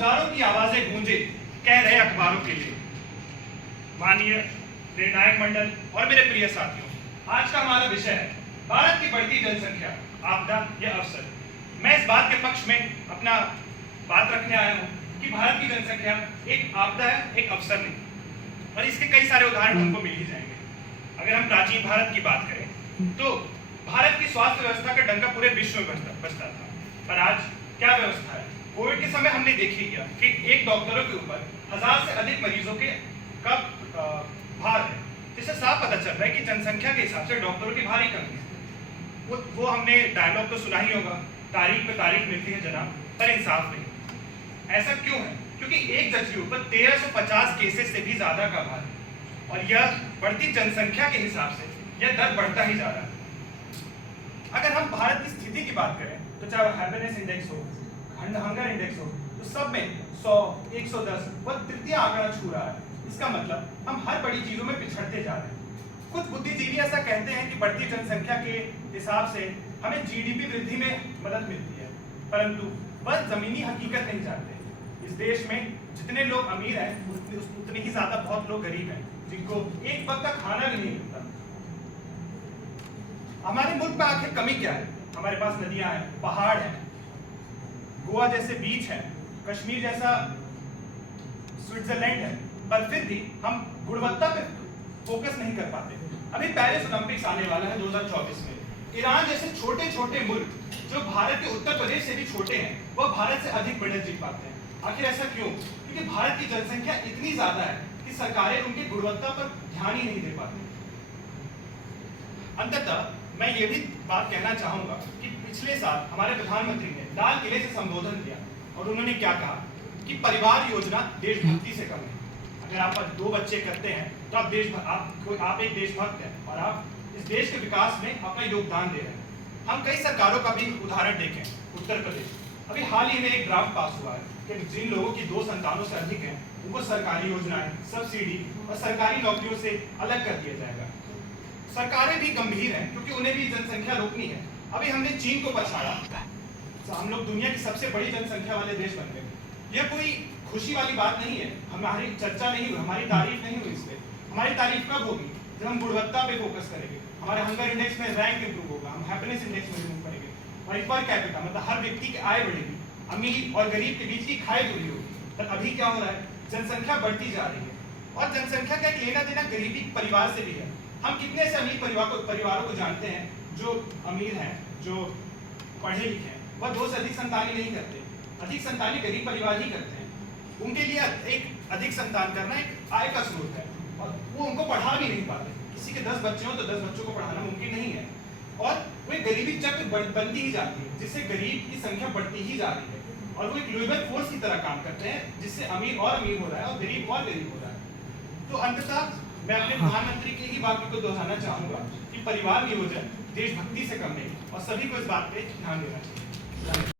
बेरोजगारों की आवाजें गूंजे, कह रहे अखबारों के लिए। माननीय निर्णायक मंडल और मेरे प्रिय साथियों, आज का हमारा विषय है भारत की बढ़ती जनसंख्या, आपदा या अवसर। मैं इस बात के पक्ष में अपना बात रखने आया हूं कि भारत की जनसंख्या एक आपदा है, एक अवसर नहीं। और इसके कई सारे उदाहरण हमको मिल ही जाएंगे। अगर हम प्राचीन भारत की बात करें तो भारत की स्वास्थ्य व्यवस्था का डंका पूरे विश्व में बजता था, पर आज क्या व्यवस्था है? कोविड के समय हमने देख ही लिया कि एक डॉक्टरों के ऊपर 1000 से अधिक मरीजों के का भार है, जिससे साफ पता चल रहा है कि जनसंख्या के हिसाब से डॉक्टरों की भारी कमी है। वो हमने डायलॉग तो सुना ही होगा, तारीख पे तारीख मिलती है जनाब, पर इंसाफ नहीं। ऐसा क्यों है? क्योंकि एक जज के ऊपर 1350 केसेस से भी ज्यादा का भार है, और यह बढ़ती जनसंख्या के हिसाब से यह दर बढ़ता ही जा रहा है। अगर हम भारत की स्थिति की बात करें तो चाहे हैप्पीनेस इंडेक्स हो, हंगर इंडेक्स हो, तो सब में 100, 110 व तृतीय आंकड़ा छू रहा है। इसका मतलब हम हर बड़ी चीजों में पिछड़ते जा रहे हैं। कुछ बुद्धिजीवी ऐसा कहते हैं कि बढ़ती जनसंख्या के हिसाब से हमें जीडीपी वृद्धि में मदद मिलती है, परंतु वह जमीनी हकीकत नहीं जानते। इस देश में जितने लोग अमीर हैं उतने ही ज्यादा बहुत लोग गरीब हैं, जिनको एक वक्त का खाना भी नहीं मिलता। हमारे मुल्क में आखिर कमी क्या है? हमारे पास नदियां हैं, पहाड़ हैं, गोवा जैसे बीच है, कश्मीर जैसा स्विट्जरलैंड है, पर फिर भी हम गुणवत्ता पे फोकस नहीं कर पाते। अभी पेरिस ओलंपिक्स आने वाला है 2024 में। ईरान जैसे छोटे छोटे मुल्क जो भारत के उत्तर प्रदेश से भी छोटे हैं, वह भारत से अधिक मेडल जीत पाते हैं। आखिर ऐसा क्यों? क्योंकि भारत की जनसंख्या इतनी ज्यादा है कि सरकारें उनकी गुणवत्ता पर ध्यान ही नहीं दे पाती। अंततः मैं ये भी बात कहना चाहूंगा कि पिछले साल हमारे प्रधानमंत्री ने लाल किले से संबोधन किया और उन्होंने क्या कहा कि परिवार योजना देशभक्ति से कम है। अगर आप 2 बच्चे करते हैं तो आप एक देशभक्त हैं और आप इस देश के विकास में अपना योगदान दे रहे हैं। हम कई सरकारों का भी उदाहरण देखें। उत्तर प्रदेश, अभी हाल ही में एक ड्राफ्ट पास हुआ है कि जिन लोगों की 2 संतानों से अधिक हैं उनको सरकारी योजनाएं, सब्सिडी और सरकारी नौकरियों से अलग कर दिया जाएगा। सरकारें भी गंभीर हैं क्योंकि उन्हें भी जनसंख्या रोकनी है। अभी हमने चीन को पछाड़ा तो हम लोग दुनिया की सबसे बड़ी जनसंख्या वाले देश बन गए। यह कोई खुशी वाली बात नहीं है। हमारी चर्चा नहीं हुई, हमारी तारीफ नहीं हुई। इस पे हमारी तारीफ कब होगी? जब हम गुणवत्ता पे फोकस करेंगे, हमारे हंगर इंडेक्स में रैंक इंप्रूव होगा, हम हैप्पीनेस इंडेक्स में इंप्रूव करेंगे, हमारी पर कैपिटा मतलब हर व्यक्ति की आय बढ़ेगी, अमीर और गरीब के बीच की खाई दूरी होगी। पर अभी क्या हो रहा है? जनसंख्या बढ़ती जा रही है और जनसंख्या का एक लेना देना गरीबी परिवार से भी है। हम कितने ऐसे अमीर परिवारों को जानते हैं जो अमीर हैं, जो पढ़े लिखे हैं, वह 2 से अधिक संतानें नहीं करते। अधिक संतानें गरीब परिवार ही करते हैं। उनके लिए एक अधिक संतान करना एक आय का स्रोत है और वो उनको पढ़ा भी नहीं पाते। किसी के 10 बच्चे हों तो 10 बच्चों को पढ़ाना मुमकिन नहीं है और वो एक गरीबी चक्र बनती ही जाती है, जिससे गरीब की संख्या बढ़ती ही जा रही है और वो एक लेबर फोर्स की तरह काम करते हैं, जिससे अमीर और अमीर हो रहा है और गरीब और गरीब हो रहा है। तो अंततः मैं अपने प्रधानमंत्री की ही बात को दोहराना चाहूंगा कि परिवार नियोजन देशभक्ति से कम नहीं और सभी को इस बात पे ध्यान देना चाहिए।